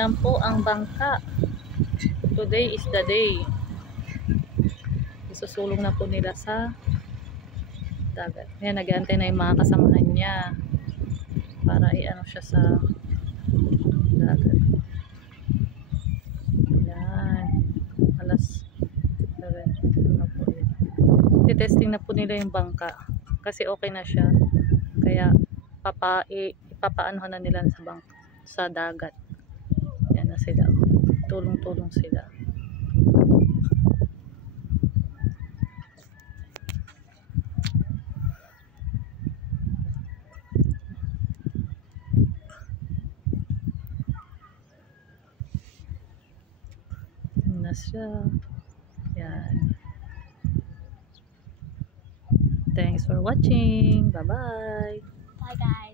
Tingnan po ang bangka. Today is the day. Isusulong na po nila sa dagat. Yan, nag-aantay na yung mga kasamahan niya para i-ano siya sa dagat. Yan. Alas 7 na po yun. I-testing na po nila yung bangka kasi okay na siya. Kaya ipapaanohan na nila sa dagat. Yan na sila. Tulong-tulong sila. Yan na siya. Yan. Thanks for watching. Bye-bye. Bye guys.